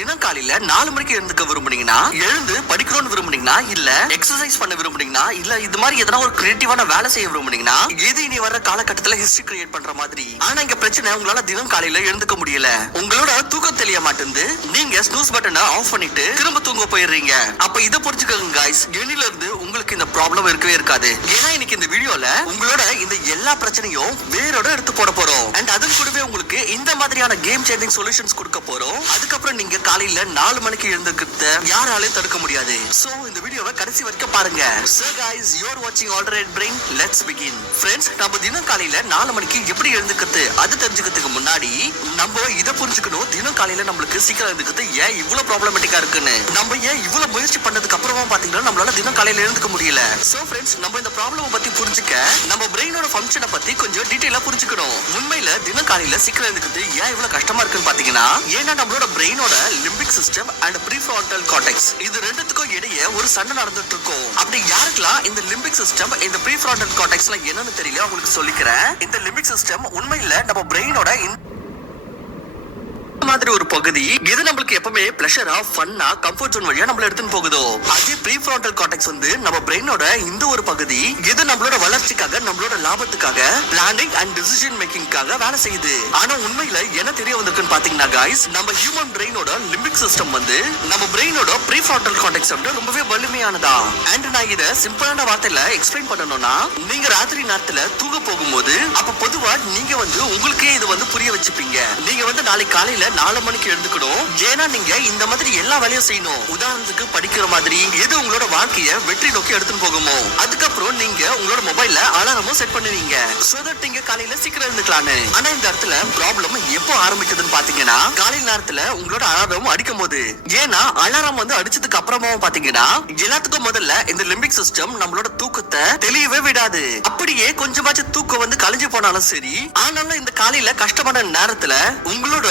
தினம் காலையில நாலு மணிக்கு எழுந்துக்க விரும்புனீங்கன்னா எழுந்து படிக்கணும்னு விரும்புனீங்கன்னா இல்ல எக்ஸசைஸ் பண்ண விரும்புனீங்கன்னா இல்ல இது மாதிரி எதனா ஒரு கிரியேட்டிவான வேலை செய்ய விரும்புனீங்கன்னா எது இனி வர காலகட்டத்துல ஹிஸ்டரி கிரியேட் பண்ற மாதிரி. ஆனா இங்க பிரச்சனை உங்களால தினம் காலையில எழுந்துக்க முடியல. உங்களோட தூக்கம் தெரிய மாட்டேங்குது நீங்க ஸ்னூஸ் பட்டனை ஆஃப் பண்ணிட்டு திரும்ப தூங்க போயிடுறீங்க. அப்ப இத புரிஞ்சுக்கோங்க காய்ஸ் எண்ணில இருந்து உங்களுக்கு இந்த ப்ராப்ளம் இருக்கவே இருக்காது. ஏன்னா இன்னைக்கு இந்த வீடியோல உங்களோட இந்த எல்லா பிரச்சனையும் வேரோட எடுத்து போட போறோம். அண்ட் அது கூடவே உங்களுக்கு இந்த மாதிரியான கேம் சேஞ்சிங் சொல்யூஷன்ஸ் கொடுக்க போறோம். அதுக்கப்புறம் நீங்க காலையில நாலு மணிக்கு எழுந்துக்கிறத யாராலையும் தடுக்க முடியாது. சோ இந்த வீடியோவை கடைசி வரைக்கும் பாருங்க. சோ guys you வாட்சிங் watching alternate brain let's begin friends நம்ம தினம் காலையில நாலு மணிக்கு எப்படி எழுந்துக்கிறது அது தெரிஞ்சுக்கிறதுக்கு முன்னாடி நம்ம இதை புரிஞ்சுக்கணும். தினம் காலையில நம்மளுக்கு சீக்கிரம் எழுந்துக்கிறது ஏன் இவ்வளவு ப்ராப்ளமேட்டிக்கா இருக்குன்னு? நம்ம ஏன் இவ்வளவு முயற்சி பண்ணதுக்கு அப்புறமா பாத்தீங்கன்னா நம்மளால தினம் காலையில எழுந்துக்க முடியல. சோ ஃப்ரெண்ட்ஸ் நம்ம இந்த ப்ராப்ளம் பத்தி புரிஞ்சுக்க நம்ம பிரெயினோட ஃபங்க்ஷனை பத்தி கொஞ்சம் டீடைலா புரிஞ்சுக்கணும். உண்மையில தினம் காலையில சீக்கிரம் எழுந்துக்கிறது ஏன் இவ்வளவு கஷ்டமா இருக்குன்னு பாத்தீங்கன்னா ஏன்னா நம்மளோட பிரெயினோட limbic system and prefrontal cortex இது ரெண்டுத்துக்கும் இடையே ஒரு சண்டை நடந்துட்டு இருக்கும் அப்படி யாருக்கெல்லாம் இந்த லிம்பிக் சிஸ்டம் இந்த ப்ரீஃப்ரான்டல் கார்டெக்ஸ்லாம் என்னன்னு தெரியல உங்களுக்கு சொல்லிக்கிறேன். இந்த லிம்பிக் சிஸ்டம் உண்மையில நம்ம பிரெயினோட மாதிரி ஒரு பகுதி. இது நம்மளுக்கு எப்பவுமே பிளஷரா ஃபன்னா கம்ஃபர்ட் ஜோன் வழியா நம்மள எடுத்துன்னு போகுதோ அதே ப்ரீஃப்ரான்டல் கார்டெக்ஸ் வந்து நம்ம பிரெயினோட இந்த ஒரு பகுதி. இது நம்மளோட வளர்ச்சிக்காக நம்மளோட லாபத்துக்காக பிளானிங் அண்ட் டிசிஷன் மேக்கிங்காக வேலை செய்யுது. ஆனா உண்மையில என்ன தெரிய வந்திருக்குன்னு பாத்தீங்கன்னா கைஸ் நம்ம ஹியூமன் பிரெயினோட லிம்பிக் சிஸ்டம் வந்து நம்ம பிரெயினோட ப்ரீஃப்ரான்டல் கார்டெக்ஸ் வந்து ரொம்பவே வலிமையானதா? அண்ட் நான் இத சிம்பிளான வார்த்தையில எக்ஸ்பிளைன் பண்ணணும்னா நீங்க ராத்திரி நேரத்துல தூங்க போகும்போது அப்ப பொதுவா நீங்க வந்து உங்களுக்கே இது வந்து புரிய வச்சுப்பீங்க. நீங்க வந்து நாளைக்கு காலையில நாலு மணிக்கு எழுந்துக்கணும். ஏன்னா நீங்க இந்த மாதிரி எல்லா வேலையும் செய்யணும். உதாரணத்துக்கு படிக்கிற மாதிரி எது உங்களோட வாழ்க்கைய வெற்றி நோக்கி எடுத்துன்னு போகுமோ அதுக்கப்புறம் நீங்க உங்களோட மொபைல்ல அலாரமும் செட் பண்ணுவீங்க. சோ தட் நீங்க காலையில சீக்கிரம் எழுந்துக்கலான்னு. ஆனா இந்த இடத்துல ப்ராப்ளம் எப்போ ஆரம்பிக்குதுன்னு பாத்தீங்கன்னா காலை நேரத்துல உங்களோட அலாரம் அடிக்கும் போது ஏன்னா அலாரம் வந்து அடிச்சதுக்கு அப்புறமாவும் பாத்தீங்கன்னா எல்லாத்துக்கும் முதல்ல இந்த லிம்பிக் சிஸ்டம் நம்மளோட தூக்கத்தை தெளியவே விடாது. அப்படியே கொஞ்சமாச்சும் தூக்கம் வந்து கழிஞ்சு போனாலும் சரி ஆனாலும் இந்த காலையில கஷ்டமான நேரத்துல உங்களோட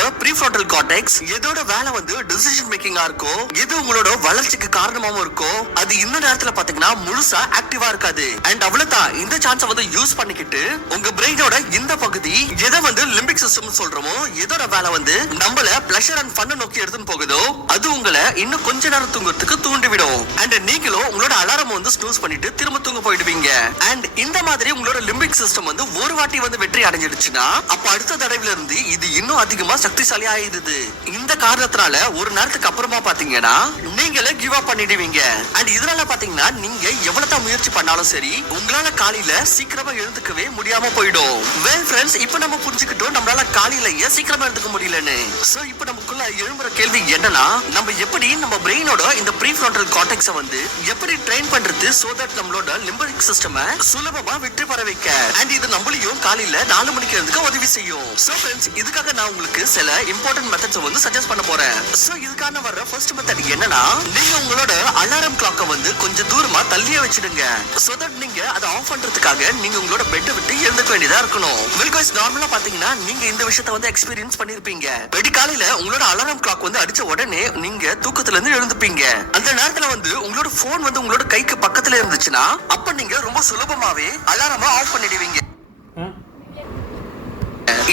ப்ரீஃப்ரான்டல் கார்டெக்ஸ் எதோட வேலை வந்து டிசிஷன் மேக்கிங்கா இருக்கோ எது உங்களோட வளர்ச்சிக்கு காரணமாவும் இருக்கோ அது இந்த நேரத்துல பாத்தீங்கன்னா முழுசா ஆக்டிவா இருக்காது. அண்ட் அவ்வளவுதான். இந்த சான்ஸ வந்து யூஸ் பண்ணிக்கிட்டு உங்க பிரெயினோட இந்த பகுதி எதை வந்து லிம்பிக் சிஸ்டம் சொல்றோமோ எதோட வேலை வந்து நம்மள பிளஷர் அண்ட் ஃபன் நோக்கி எடுத்துன்னு போகுதோ அது உங்களை இன்னும் கொஞ்ச நேரம் தூங்குறதுக்கு தூண்டிவிடும். அண்ட் நீங்களும் உங்களோட அலாரம் வந்து ஸ்னூஸ் பண்ணிட்டு திரும்ப தூங்க போயிடுவீங்க. அண்ட் இந்த மாதிரி உங்களோட லிம்பிக் சிஸ்டம் வந்து ஒரு வாட்டி வந்து வெற்றி அடைஞ்சிடுச்சுன்னா அப்ப அடுத்த தடவையில இருந்து இது இன்னும் அதிகமா சக்திசாலி செய்தது. இந்த காரணத்தினால ஒரு நேரத்துக்கு அப்புறமா பாத்தீங்கன்னா நீங்களே கிவ் அப் பண்ணிடுவீங்க. அண்ட் இதனால பாத்தீங்கன்னா நீங்க எவ்வளவு முயற்சி பண்ணாலும் சரி உங்களால காலையில சீக்கிரமா எழுந்துக்கவே முடியாம போயிடும். வெல் ஃப்ரெண்ட்ஸ் இப்போ நம்ம புரிஞ்சுக்கிட்டோம் நம்மளால காலையில ஏன் சீக்கிரமா எழுந்துக்க முடியலன்னு. சோ இப்போ முதல்ல எழும்புற கேள்வி என்னன்னா நம்ம எப்படி நம்ம பிரெயினோட இந்த ப்ரீ ஃப்ரண்டல் கார்டெக்ஸ வந்து எப்படி ட்ரெயின் பண்றது சோ தட் நம்மளோட லிம்பரிக் சிஸ்டம் சுலபமா வெற்றி பெற வைக்க? அண்ட் இது நம்மளையும் காலையில நாலு மணிக்கு எழுந்துக்க உதவி செய்யும். சோ ஃப்ரெண்ட்ஸ் இதுக்காக நான் உங்களுக்கு சில இம்பார்ட்டன்ட் மெத்தட்ஸ் வந்து சஜஸ்ட் பண்ண போறேன். சோ இதுக்கான வர ஃபர்ஸ்ட் மெத்தட் என்னன்னா நீங்க உங்களோட அலாரம் கிளாக்க வந்து கொஞ்சம் தூரமா தள்ளியே வச்சிடுங்க. சோ தட் நீங்க அதை ஆஃப் பண்றதுக்காக நீங்க உங்களோட பெட்டை விட்டு எழுந்துக்க வேண்டியதா இருக்கணும். பிகாஸ் நார்மலா பாத்தீங்கன்னா நீங்க இந்த விஷயத்த வந்து எக்ஸ்பீரியன்ஸ் பண்ணிருப்பீங்க. வெடி காலையில உங்களோட அலாரம் கிளாக் வந்து அடிச்ச உடனே நீங்க தூக்கத்துல இருந்து எழுந்துப்பீங்க. அந்த நேரத்துல வந்து உங்களோட போன் வந்து உங்களோட கைக்கு பக்கத்துல இருந்துச்சுன்னா அப்ப நீங்க ரொம்ப சுலபமாவே அலாரமா ஆஃப் பண்ணிடுவீங்க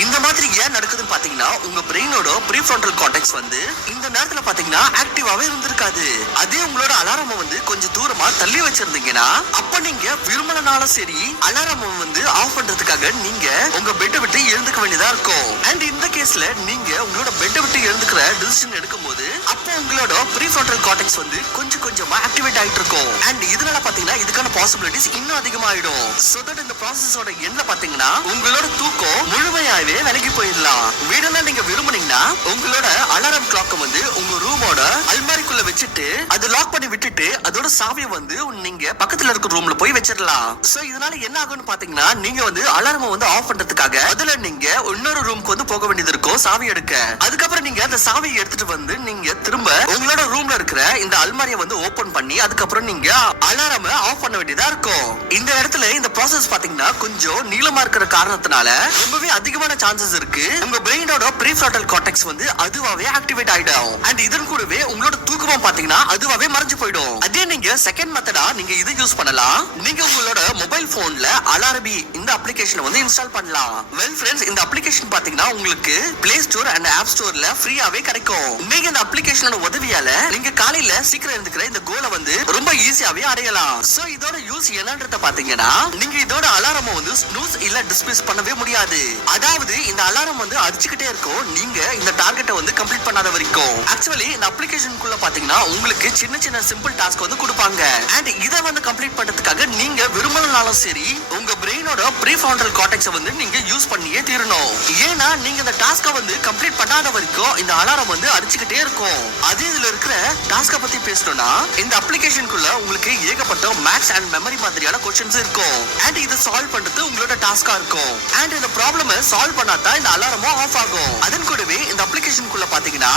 இந்த மாதிரி ஏன் நடக்குதுன்னு பாத்தீங்கன்னா உங்க பிரெயினோட ப்ரீஃப்ரான்டல் கார்டெக்ஸ் வந்து இந்த நேரத்துல பாத்தீங்கன்னா ஆக்டிவாவே இருந்திருக்காது. அதே உங்களோட அலாரம் வந்து கொஞ்சம் தூரமா தள்ளி வச்சிருந்தீங்கன்னா அப்ப நீங்க விரும்பலனாலும் சரி அலாரம் வந்து ஆஃப் பண்றதுக்காக நீங்க உங்க பெட்டை விட்டு எழுந்துக்க வேண்டியதா இருக்கும். அண்ட் இந்த கேஸ்ல நீங்க உங்களோட பெட்டை விட்டு எழுந்துக்கிற டிசிஷன் எடுக்கும்போது அப்போ உங்களோட ப்ரீஃப்ரான்டல் கார்டெக்ஸ் வந்து கொஞ்சம் கொஞ்சமா ஆக்டிவேட் ஆயிட்டு இருக்கும். அண்ட் இதனால பாத்தீங்கன்னா இதுக்கான பாசிபிலிட்டிஸ் இன்னும் அதிகமாயிடும். சோ தட் இந்த ப்ராசஸோட என்ன பாத்தீங்கன்னா உங்களோட தூக்கம் முழுமையாவே விலகி பண்ணிடலாம் வீடுனா நீங்க விரும்புனீங்கன்னா உங்களோட அலாரம் கிளாக் வந்து உங்க ரூமோட அல்மாரிக்குள்ள வச்சுட்டு அது லாக் பண்ணி விட்டுட்டு அதோட சாவியை வந்து நீங்க பக்கத்துல இருக்க ரூம்ல போய் வச்சிடலாம். சோ இதனால என்ன ஆகும்னு பாத்தீங்கன்னா நீங்க வந்து அலாரம் வந்து ஆஃப் பண்றதுக்காக அதுல நீங்க இன்னொரு ரூமுக்கு வந்து போக வேண்டியது இருக்கும் சாவி எடுக்க. அதுக்கப்புறம் நீங்க அந்த சாவியை எடுத்துட்டு வந்து நீங்க திரும்ப உங்களோட ரூம்ல இருக்கிற இந்த அல்மாரியை வந்து ஓபன் பண்ணி அதுக்கப்புறம் நீங்க அலாரம் ஆஃப் பண்ண வேண்டியதா இருக்கும். இந்த இடத்துல இந்த ப்ராசஸ் பாத்தீங்கன்னா கொஞ்சம் நீளமா இருக்கிற காரணத்தினால ரொம்பவே அதிகமான சான்சஸ் இருக்கு. உங்க பிரெயினோட ப்ரீஃப்ராண்டல் கார்டெக்ஸ் வந்து அதுவாவே ஆக்டிவேட் ஆயிடும் அண்ட் இதன் கூடவே உங்களோட தூக்கமும் பாத்தீங்கன்னா அதுவாவே மறைஞ்சு போயிடும். அதே நீங்க செகண்ட் மெத்தடா நீங்க இது யூஸ் பண்ணலாம். நீங்க உங்களோட மொபைல் போன்ல அலாரபி இந்த அப்ளிகேஷன் வந்து இன்ஸ்டால் பண்ணலாம். வெல் ஃப்ரெண்ட்ஸ் இந்த அப்ளிகேஷன் பாத்தீங்கன்னா உங்களுக்கு பிளே ஸ்டோர் அண்ட் ஆப் ஸ்டோர்ல ஃப்ரீயாவே கிடைக்கும். நீங்க இந்த அப்ளிகேஷனோட உதவியால நீங்க காலையில சீக்கிரம் இருந்துக்கிற இந்த கோலை வந்து ரொம்ப ஈஸியாவே அடையலாம். சோ இதோட யூஸ் என்னன்றத பாத்தீங்கன்னா நீங்க இதோட அலாரம வந்து ஸ்னூஸ் இல்ல டிஸ்மிஸ் பண்ணவே முடியாது. அதாவது இந்த அலாரம் வந்து அடிச்சுக்கிட்டே இருக்கும். நீங்க இந்த டார்கெட்டை வந்து கம்ப்ளீட் பண்ணாத வரைக்கும். ஆக்சுவலி இந்த அப்ளிகேஷனுக்குள்ள பாத்தீங்கன்னா உங்களுக்கு சின்ன சின்ன சிம்பிள் டாஸ்க் வந்து கொடுப்பாங்க. அண்ட் இதை வந்து கம்ப்ளீட் பண்றதுக்காக நீங்க விரும்பலனாலும் சரி உங்க பிரெயினோட ப்ரீஃபாண்டல் கார்டெக்ஸை வந்து நீங்க யூஸ் பண்ணியே தீரணும். ஏன்னா நீங்க இந்த டாஸ்கை வந்து கம்ப்ளீட் பண்ணாத வரைக்கும் இந்த அலாரம் வந்து அடிச்சுக்கிட்டே இருக்கும். அதே இதுல இருக்கிற டாஸ்கை பத்தி பேசணும்னா இந்த அப்ளிகேஷனுக்குள்ள உங்களுக்கு ஏகப்பட்ட மேக்ஸ் அண்ட் மெமரி மாதிரியான கொஸ்டின்ஸ் இருக்கும். அண்ட் இதை சால்வ் பண்றது உங்களோட டாஸ்கா இருக்கும். அண்ட் இந்த ப்ராப்ளம் சால்வ் பண்ணாதான் இந்த அலாரமும் ஆஃப் ஆகும். அதன் கூடவே இந்த அப்ளிகேஷனுக்குள்ள பாத்தீங்கன்னா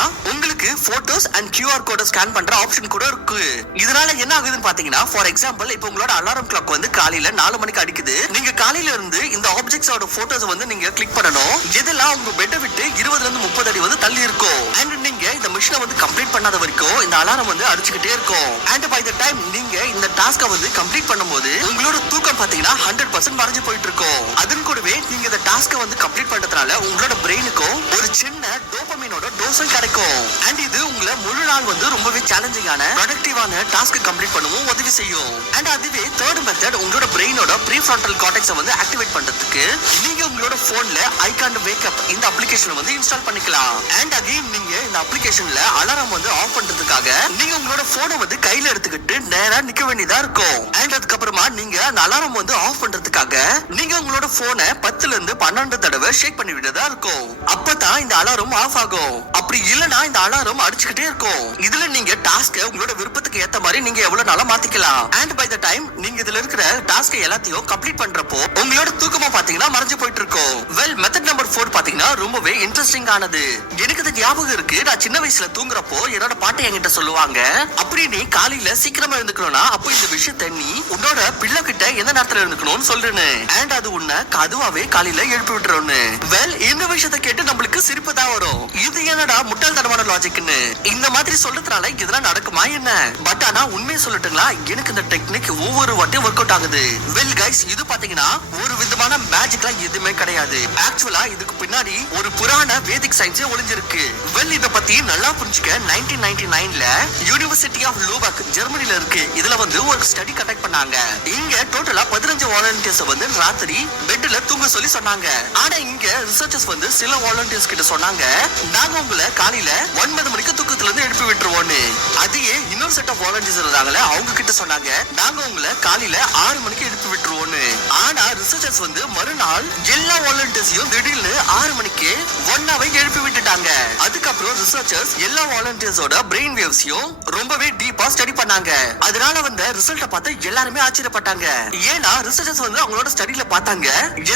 உங்களுக்கு போட்டோஸ் அண்ட் கியூஆர் கோடை ஸ்கேன் பண்ற ஆப்ஷன் கூட இருக்கு. இதனால என்ன ஆகுதுன்னு பாத்தீங்கன்னா ஃபார் எக்ஸாம்பிள் இப்போ உங்களோட அலாரம் கிளாக் வந்து காலையில நாலு மணிக்கு அடிக்குது. நீங்க காலையில இருந்து இந்த ஆப்ஜெக்ட்ஸோட போட்டோஸ் வந்து நீங்க கிளிக் பண்ணணும். இதெல்லாம் உங்க பெட்டை விட்டு இருபதுல இருந்து முப்பது அடி வந்து தள்ளி இருக்கும் அண்ட் நீங்க இந்த மிஷினை வந்து கம்ப்ளீட் பண்ணாத வரைக்கும் இந்த அலாரம் வந்து அடிச்சுக்கிட்டே இருக்கும். அண்ட் பை த டைம் நீங்க இந்த டாஸ்கை வந்து கம்ப்ளீட் பண்ணும்போது உங்களோட தூக்கம் பாத்தீங்கன்னா ஹண்ட்ரட் பர்சன்ட் மறைஞ்சு போயிட்டு இருக்கும் அதன் கூடவே நீங்க இந்த டாஸ்கை வந்து கம்ப்ளீட் பண்றதுனால உங்களோட பிரெயினுக்கும் ஒரு சின்ன டோபமினோட டோஸும் கிடைக்கும். அண்ட் இது உங்களை முழு நாள் வந்து ரொம்பவே சேலஞ்சிங்கான ப்ரொடக்டிவான டாஸ்க் கம்ப்ளீட் பண்ணவும் உதவி செய்யும். அண்ட் அதுவே தேர்ட் மெத்தட் உங்களோட பிரெயினோட ப்ரீஃப்ராண்டல் கார்டெக்ஸை வந்து ஆக்டிவேட் பண்றதுக்கு நீங்க உங்களோட போன்ல ஐ காண்ட் வேக் அப் இந்த அப்ளிகேஷன் வந்து இன்ஸ்டால் பண்ணிக்கலாம். அண்ட் அகைன் நீங்க இந்த அப்ளிகேஷன்ல அலாரம் வந்து ஆஃப் பண்றதுக்காக நீங்க உங்களோட போனை வந்து கையில எடுத்துக்கிட்டு நேரா நிக்க வேண்டியதா இருக்கும். அண்ட் அதுக்கப்புறமா நீங்க அந்த அலாரம் வந்து ஆஃப் பண்றதுக்காக நீங்க உங்களோட போனை பத்துல இருந்து பன்னெண்டு தடவை ஷேக் பண்ணி விட்டதா இருக்கும். அப்பதான் இந்த அலாரம் ஆஃப் ஆகும். அப்படி இல்லனா இந்த அலாரம் அடிச்சுக்கிட்டே இருக்கும். இதுல நீங்க டாஸ்க் உங்களோட விருப்பத்துக்கு ஏத்த மாதிரி நீங்க எவ்வளவு நாளா மாத்திக்கலாம். அண்ட் பை த டைம் நீங்க இதுல இருக்கிற டாஸ்க் எல்லாத்தையும் கம்ப்ளீட் பண்றப்போ உங்களோட தூக்கமா பாத்தீங்கன்னா மறைஞ்சு போயிட்டு இருக்கும். வெல் மெத்தட் நம்பர் ஃபோர் பாத்தீங்கன்னா ரொம்பவே இன்ட்ரெஸ்டிங் ஆனது. எனக்கு இது ஞாபகம் இருக்கு. நான் சின்ன வயசுல தூங்குறப்போ என்னோட பாட்டி என்கிட்ட சொல்லுவாங்க அப்படி நீ காலையில சீக்கிரமா இருந்துக்கணும்னா அப்போ இந்த விஷயத்த நீ உன்னோட பிள்ளை கிட்ட எந்த நேரத்துல இருந்துக்கணும்னு சொல்றேன்னு அண்ட் அது உன்னை கதுவாவே காலையில எழுப்பி விட்டுறோன்னு வெல் இந்த விஷயத்த கேட்டு நம்மளுக்கு சிரிப்பு தான் வரும். இது என்னடா முட்டாள்தனமான இருக்குன்னு. இந்த மாதிரி சொல்றதுனால இதெல்லாம் நடக்குமா என்ன? பட் ஆனா உண்மையை சொல்லட்டுங்களா? எனக்கு இந்த டெக்னிக் ஒவ்வொரு வாட்டியும் ஒர்க் அவுட் ஆகுது. வெல் கைஸ் இது பாத்தீங்கன்னா ஒரு விதமான மேஜிக்லாம் எதுவுமே கிடையாது. ஆக்சுவலா இதுக்கு பின்னாடி ஒரு புராண வேதிக் சயின்ஸே ஒளிஞ்சிருக்கு. வெல் இத பத்தி நல்லா புரிஞ்சுக்க நைன்டீன் நைன்டி நைன்ல யூனிவர்சிட்டி ஆஃப் லூபாக் ஜெர்மனில இருக்கு. இதுல வந்து ஒரு ஸ்டடி கண்டக்ட் பண்ணாங்க. இங்க டோட்டலா பதினஞ்சு வாலண்டியர்ஸ் வந்து ராத்திரி பெட்ல தூங்க சொல்லி சொன்னாங்க. ஆனா இங்க ரிசர்ச்சர்ஸ் வந்து சில வாலண்டியர்ஸ் கிட்ட சொன்னாங்க நாங்க உங்களை காலையில ஒன்பது மணிக்கு தூக்கத்துல இருந்து எழுப்பி விட்டுருவோம்னு இன்னொரு செட் ஆஃப் வாலண்டியர்ஸ் இருந்தாங்களே அவங்க கிட்ட சொன்னாங்க நாங்க உங்களை காலையில ஆறு மணிக்கு எடுத்து விட்டுருவோம்னு. ஆனா ரிசர்ச்சர்ஸ் வந்து மறுநாள் எல்லா வாலண்டியர்ஸையும் திடீர்னு ஆறு மணிக்கு ஒன் ஹவர் எழுப்பி விட்டுட்டாங்க. அதுக்கப்புறம் ரிசர்ச்சர்ஸ் எல்லா வாலண்டியர்ஸோட பிரெயின் வேவ்ஸையும் ரொம்பவே டீப்பா ஸ்டடி பண்ணாங்க. அதனால வந்த ரிசல்ட்ட பார்த்து எல்லாருமே ஆச்சரியப்பட்டாங்க. ஏன்னா ரிசர்ச்சர்ஸ் வந்து அவங்களோட ஸ்டடியில பார்த்தாங்க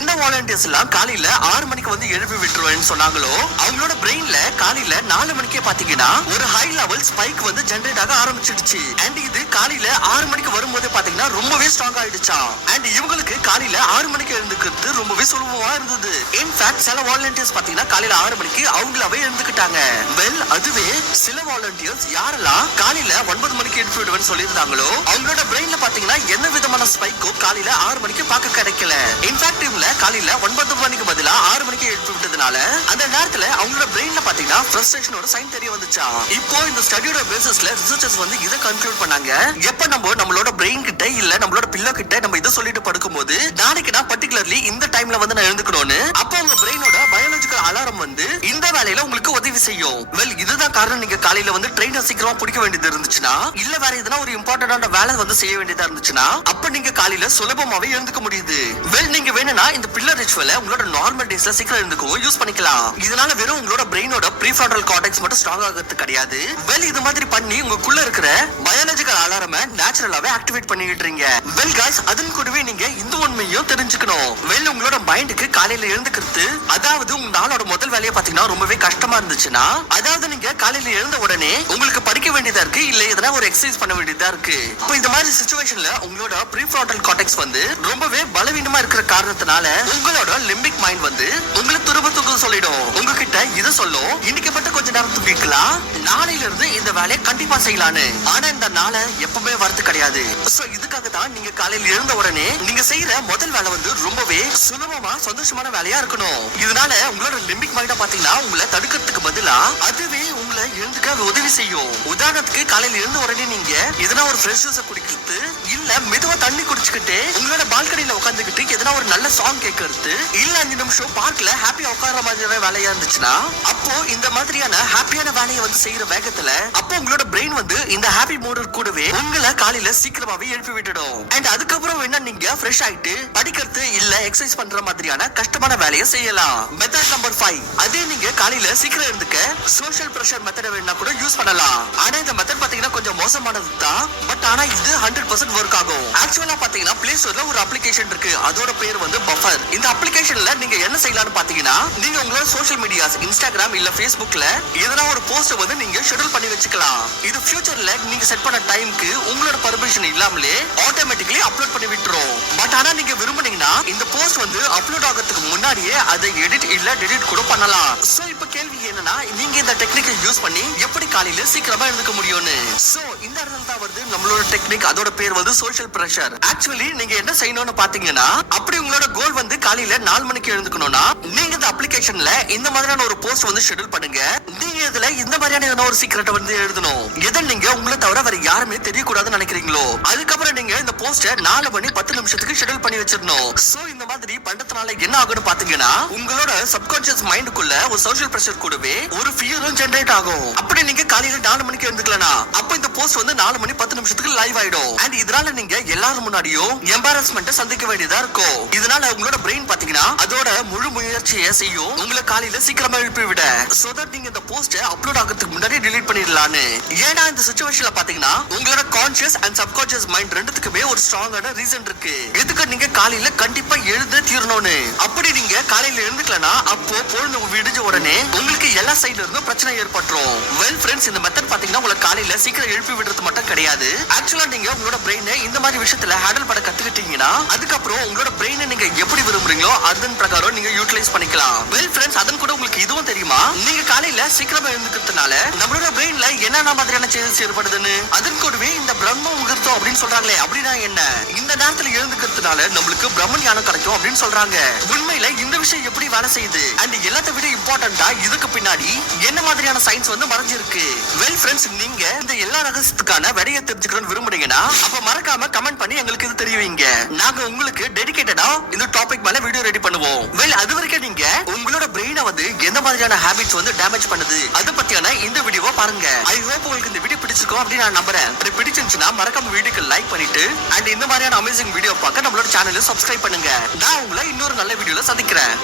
எந்த வாலண்டியர்ஸ் எல்லாம் காலையில ஆறு மணிக்கு வந்து எழுப்பி விட்டுருவேன்னு சொன்னாங்களோ அவங்களோட பிரெயின்ல காலையில நாலு மணிக்கே பாத்தீங்கன்னா ஒரு ஹை லெவல் ஸ்பைக் வந்து ஜென்ரேட் ஆக ஆரம்பிச்சு ஆரம்பிச்சிடுச்சு அண்ட் இது காலையில ஆறு மணிக்கு வரும்போது பாத்தீங்கன்னா ரொம்பவே ஸ்ட்ராங் ஆயிடுச்சா? அண்ட் இவங்களுக்கு காலையில ஆறு மணிக்கு எழுந்துக்கிறது ரொம்பவே சுலபமா இருந்தது. இன்ஃபேக்ட் சில வாலண்டியர்ஸ் பாத்தீங்கன்னா காலையில ஆறு மணிக்கு அவங்களாவே எழுந்துக்கிட்டாங்க. வெல் அதுவே சில வாலண்டியர்ஸ் யாரெல்லாம் காலையில ஒன்பது மணிக்கு எழுப்பி விடுவேன்னு சொல்லியிருந்தாங்களோ அவங்களோட பிரெயின்ல பாத்தீங்கன்னா என்ன விதமான ஸ்பைக்கோ காலையில ஆறு மணிக்கு பார்க்க கிடைக்கல. இன்ஃபேக்ட் இவங்கள காலையில ஒன்பது மணிக்கு பதிலா ஆறு மணிக்கு எழுப்பி விட்டதுனால அந்த நேரத்துல அவங்களோட பிரெயின்ல பாத்தீங்கன்னா ஃப்ரஸ்ட்ரேஷனோட சைன் தெரிய வந்துச்சா? இப்போ இந்த ஸ்டடியோட பேசிஸ்ல ரிசர்ச்சர்ஸ் வந்து இதை கன்க்ளூட் பண்ணாங்க. எப்ப நம்ம நம்மளோட பிரெயின் கிட்ட இல்ல நம்மளோட பில்லோ கிட்ட நம்ம இதை சொல்லிட்டு படுக்கும்போது நாளைக்கு நான் பர்டிகுலர்லி இந்த டைம்ல வந்து நான் எழுந்துக்கணும்னு அப்போ உங்க பிரெயினோட பயம் அலாரம் வந்து இந்த வேலையில உங்களுக்கு உதவி செய்யும். வெல் இதுதான் காரணம். நீங்க காலையில வந்து ட்ரெயினை சீக்கிரமா பிடிக்க வேண்டியது இருந்துச்சுன்னா இல்ல வேற எதனா ஒரு இம்பார்ட்டன்டான வேலை வந்து செய்ய வேண்டியதா இருந்துச்சுன்னா அப்ப நீங்க காலையில சுலபமாவே எழுந்துக்க முடியுது. வெல் நீங்க வேணும்னா இந்த பில்லர் ரிச்சுவல உங்களோட நார்மல் டேஸ்ல சீக்கிரம் எழுந்துக்கவும் யூஸ் பண்ணிக்கலாம். இதனால வெறும் உங்களோட பிரெயினோட ப்ரீஃப்ராண்டல் கார்டெக்ஸ் மட்டும் ஸ்ட்ராங் ஆகிறது கிடையாது. வெல் இது மாதிரி பண்ணி உங்களுக்குள்ள இருக்கிற பயாலஜிக்கல் அலாரம நேச்சுரலாவே ஆக்டிவேட் பண்ணிக்கிட்டுறீங்க. வெல் காய்ஸ் அதன் கூடவே நீங்க இந்த உண்மையும் தெரிஞ்சுக்கணும். வெல் உங்களோட மைண்டுக்கு காலையில எழுந்துக்கிறது அதாவது உங்க நாளோட முதல் வேலையை பாத்தீங்கன்னா ரொம்பவே கஷ்டமா இருந்துச்சுன்னா அதாவது நீங்க காலையில எழுந்த உடனே உங்களுக்கு படிக்க வேண்டியதா இருக்கு இல்ல எதனா ஒரு எக்ஸசைஸ் பண்ண வேண்டியதா இருக்கு? இப்போ இந்த மாதிரி சுச்சுவேஷன்ல உங்களோட ப்ரீஃப்ராண்டல் கார்டெக்ஸ் வந்து ரொம்பவே பலவீனமா இருக்கிற காரணத்தினால உங்களோட லிம்பிக் மைண்ட் வந்து உங்களை துருவ தூக்க சொல்லிடும். உங்ககிட்ட இது சொல்லும். இன்னைக்கு மட்டும் கொஞ்ச நேரம் தூக்கிக்கலாம் நாளையில இருந்து இந்த வேலையை கண்டிப்பா செய்யலான்னு. ஆனா இந்த நாளை எப்பவுமே வரது கிடையாது. சோ இதுக்காக தான் நீங்க காலையில எழுந்த உடனே நீங்க செய்யற முதல் வேலை வந்து ரொம்பவே சுலபமா சந்தோஷமான வேலையா இருக்கணும். இதனால உங்களோட லிம்பிக் மைண்டா பாத்தீங்கன்னா உங்களை தடுக்கிறதுக்கு பதிலா அதுவே உங்களை எழுந்துக்க அது உதவி செய்யும். உதாரணத்துக்கு காலையில எழுந்த உடனே நீங்க எதனா ஒரு ஃப்ரெஷ் ஜூஸ் குடிக்கிறது இல்ல மெதுவா தண்ணி குடிச்சுக்கிட்டு உங்களோட பால்கனில உட்காந்துக்கிட்டு எதனா ஒரு நல்ல சாங் கேட்கறது இல்ல அஞ்சு நிமிஷம் பார்க்ல ஹாப்பியா உட்கார மாதிரியான வேலையா இருந்துச்சுன்னா அப்போ இந்த மாதிரியான ஹாப்பியான வேலையை வந்து செய்யற வேகத்துல அப்போ உங்களோட பிரெயின் வந்து இந்த ஹாப்பி மூடு கூடவே உங்களை காலையில சீக்கிரமாவே எழுப்பி விட்டுடும். அண்ட் அதுக்கப்புறம் என்ன நீங்க ஃப்ரெஷ் ஆயிட்டு படிக்கிறது இல்ல எக்ஸசைஸ் பண்ற மாதிரியான கஷ்டமான வேலையை செய்யலாம். மெத்தட் நம்பர் ஃபைவ் அதே நீங்க காலையில சீக்கிரம் இருந்துக்க சோஷியல் ப்ரெஷர் மெத்தட் வேணா கூட யூஸ் பண்ணலாம். ஆனா இந்த மெத்தட் பாத்தீங்கன்னா கொஞ்சம் மோசமானது தான் பட் ஆனா இது ஹண்ட்ரட் பர்சன்ட் ஒர்க் ஆகும் ஆக்சுவலா பாத்தீங்கன்னா பிளே ஸ்டோர்ல ஒரு அப்ளிகேஷன் இருக்கு. அதோட பேர் வந்து பஃபர் இந்த அப்ளிகேஷன்ல நீங்க என்ன செய்யலாம்னு பாத்தீங்கன்னா நீங்க உங்களோட சோஷியல் மீடியாஸ் இன்ஸ்டாகிராம் இல்ல ஃபேஸ்புக்ல எதனா ஒரு போஸ்ட் வந்து நீங்க ஷெட்யூல் பண்ணி வச்சுக்கலாம். இது ஃபியூச்சர்ல நீங்க செட் பண்ண டைம்க்கு உங்களோட பர்மிஷன் இல்லாமலே ஆட்டோமேட்டிக்கலி அப்லோட் பண்ணி விட்டுரும். பட் ஆனா நீங்க விரும்புனீங்கன்னா இந்த போஸ்ட் வந்து அப்லோட் ஆகிறதுக்கு முன்னாடியே அதை எடிட் இல்ல டெலிட் கூட பண்ணலாம். சோ இப்போ கேள்வி என்னன்னா நீங்க இந்த டெக்னிக்கை யூஸ் பண்ணி எப்படி காலையில சீக்கிரமா எழுந்துக்க முடியும்னு? சோ இந்த இடத்துல தான் வருது நம்மளோட டெக்னிக் அதோட பேர் வந்து சோஷியல் பிரஷர் ஆக்சுவலி நீங்க என்ன செய்யணும்னு பாத்தீங்கன்னா அப்படி உங்களோட கோல் வந்து காலையில நாலு மணிக்கு எழுந்துக்கணும்னா நீங்க இந்த அப்ளிகேஷன்ல இந்த மாதிரியான ஒரு போஸ்ட் வந்து ஷெட்யூல் பண்ணுங்க. நீங்க இதுல இந்த மாதிரியான ஒரு சீக்கிரட்டை வந்து எழுதணும். எதை நீங்க உங்களை தவிர வேற யாருமே தெரியக்கூடாதுன்னு நினைக்கிறீங்களோ அதுக்கப்புறம் நீங்க இந்த போஸ்ட நாலு மணி பத்து நிமிஷத்துக்கு ஷெட்யூல் பண்ணி வச்சிடணும். சோ இந்த மாதிரி பண்றதுனால என்ன ஆகும்னு பாத்தீங்கன்னா உங்களோட சப்கான்சியஸ் மைண்டுக்குள்ள ஒரு சோஷியல் பிரஷர் கூடவே ஒரு ஃபியரும் ஜென்ரேட் ஆகும். அப்படி நீங்க காலையில நாலு மணிக்கு எழுந்துக்கலாம் அப்ப இந்த போஸ்ட் வந்து நாலு மணி பத்து நிமிஷத்துக்கு லைவ் ஆயிடும். அண்ட் இதனால நீங்க எல்லாரும் முன்னாடியும் எம்பாரஸ்மெண்ட் சந்திக்க வேண்டியதா இருக்கும். இதனால உங்களோட பிரெயின் பாத்தீங்கன்னா அதோட முழு முயற்சியை செய்யும். உங்களை காலையில சீக்கிரமா எழுப்பி விட சோ தட் நீங்க இந்த போஸ்ட அப்லோட் ஆகிறதுக்கு முன்னாடி டிலீட் பண்ணிடலான்னு. ஏன்னா இந்த சுச்சுவேஷன்ல பாத்தீங்கன்னா உங்களோட கான்சியஸ் அண்ட் சப்கான்சியஸ் மைண்ட் ரெண்டுத்துக்குமே ஒரு ஸ்ட்ராங்கான ரீசன் இருக்கு. எதுக்கு நீங்க காலையில கண்டிப்பா எழுந்து தீரணும்னு? அப்படி நீங்க காலையில எழுந்துக்கலனா அப்போ பொழுது விடிஞ்ச உடனே உங்களுக்கு எல்லா சைடுல இருந்தும் பிரச்சனை ஏற்பட்டுரும். வெல் ஃப்ரெண்ட்ஸ் இந்த மெத்தட் பாத்தீங்கன்னா உங்களை காலையில சீக்கிரம் எழுப்பி விடுறது மட்டும் கிடையாது. ஆக்சுவலா நீங்க உங்களோட பிரெயினை இந்த மாதிரி விஷயத்துல ஹேண்டில் பண்ண கத்துக்கிட்டீங்கன்னா அதுக்கப்புறம் உங்களோட பிரெயினை நீங்க எப்படி விரும்புறீங்களோ அதன் பிரகாரம் நீங்க யூட்டிலைஸ் பண்ணிக்கலாம். வெல் ஃப்ரெண்ட்ஸ் அதன் கூட உங்களுக்கு இதுவும் தெரியுமா? நீங்க காலையில சீக்கிரமா எழுந்துக்கிறதுனால நம்மளோட பிரெயின்ல என்னென்ன மாதிரியான சேஞ்சஸ் ஏற்படுதுன்னு? அதன் கூடவே இந்த பிரம்ம முகூர்த்தம் அப்படின்னு சொல்றாங்களே அப்படின்னா என்ன? இந்த நேரத்துல எழுந்துக்கிறதுனால நம்மளுக்கு பிரம்ம ஞானம் கிடைக்கும் அப்படின்னு சொல்றாங்க. உண்மையில இந்த விஷயம் எப்படி வேலை செய்யுது? அண்ட் எல்லாத்த விட இம்பார்ட்டன்டா இதுக்கு பின்னாடி என்ன மாதிரியான சயின்ஸ் வந்து மறைஞ்சிருக்கு? வெல் ஃப்ரெண்ட்ஸ் நீங்க இந்த எல்லா ரகசியத்துக்கான விடைய தெரிஞ்சுக்கணும்னு விரும்புறீங்கன்னா அப்ப மறக்காம கமெண்ட் பண்ணி எங்களுக்கு இது தெரிவிங்க நாங்க உங்களுக்கு டெடிகேட்டடா இந்த டாபிக் மேல வீடியோ ரெடி பண்ணுவோம். வெல் அது வரைக்கும் நீங்க உங்களோட பிரெயினை வந்து எந்த மாதிரியான ஹாபிட்ஸ் வந்து டேமேஜ் பண்ணுது அது பத்தியான இந்த வீடியோவை பாருங்க. ஐ ஹோப் உங்களுக்கு இந்த வீடியோ பிடிச்சிருக்கும் அப்படின்னு நான் நம்புறேன். அப்படி பிடிச்சிருந்துச்சுன்னா மறக்காம வீடியோக்கு லைக் பண்ணிட்டு அண்ட் இந்த மாதிரியான அமேசிங் வீடியோ பார்க்க நம்மளோட சேனலை சப்ஸ்கிரைப் பண்ணுங்க. நான் உங்களை இன்னொரு நல்ல வீடியோல சந்திக்கிறேன்.